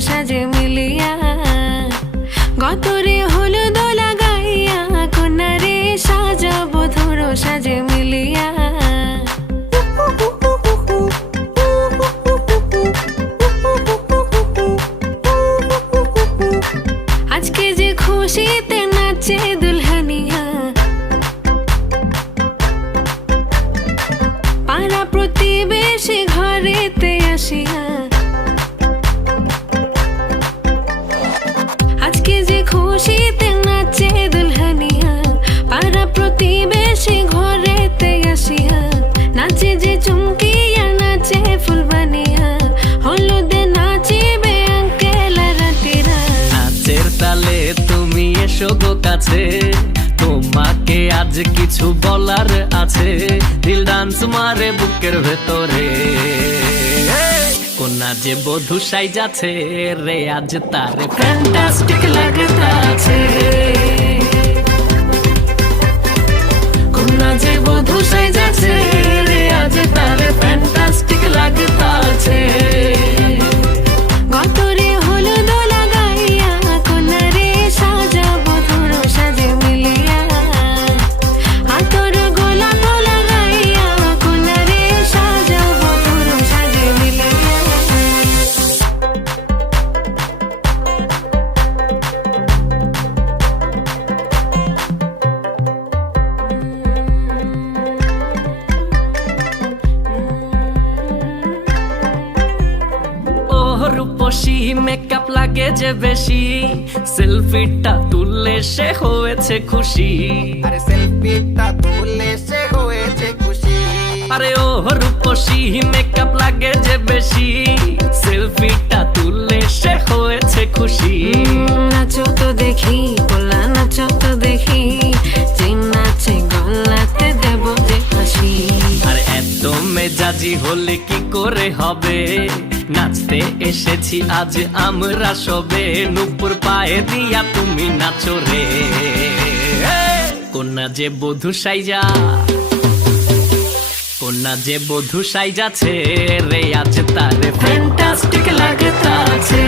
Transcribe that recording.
সাজে মিলিয়া গতরে হলুদ লাগাইয়া কন্যারে সাজাবো ধর সাজে মিলিয়া আজকে যে খুশিতে নাচে দুলহানিয়া পাড়া প্রতিবেশী ঘরেতে আসিয়া আজকে যে খুশিতে নাচে দুলহানিয়া পাড়া প্রতিবেশী ঘরেতে আসিয়া নাচে যে চুমকিয়া নাচে ফুলবানিয়া হলুদে নাচিবে আঙ্কেল রাতিরা নাচের তালে তুমি এসো গো কাছে তোমাকে আজ কিছু বলার আছে দিল ডান্স মারে বুকের ভেতরে কোনা যে বধূ সাইজাছে রে আজ তারে ফ্যান্টাস্টিক লাগতাছে কোনা যে বধূ সাইজাছে রে আজ তারে ফ্যান্টাস্টিক লাগতাছে গতরে হলুদ লাগাইয়া কন্যারে সাজাবো ধর সাজে মিলিয়া আতর গোলাপ লাগাইয়া কন্যারে সাজাবো ধর সাজে মিলিয়া রূপসী মেকআপ লাগে যে বেশি সেলফিটা তুললে সে হয়েছে খুশি আরে সেলফিটা তুললে সে হয়েছে খুশি আরে ও রূপসী মেকআপ লাগে যে বেশি সেলফিটা তুললে সে হয়েছে খুশি নাচো তো দেখি বলা নাচো তো দেখি যে নাচে গলাতে দেব যে হাসি আর এত মেজাজি হলে কি করে হবে নাচতে এসেছি আজ আমরা সবে নুপুর পায়ে দিয়া তুমি নাচো রে কোনা যে বধূ সাইজা কোনা যে বধূ সাইজাছে রে আজ তারে ফ্যান্টাস্টিক লাগতাছে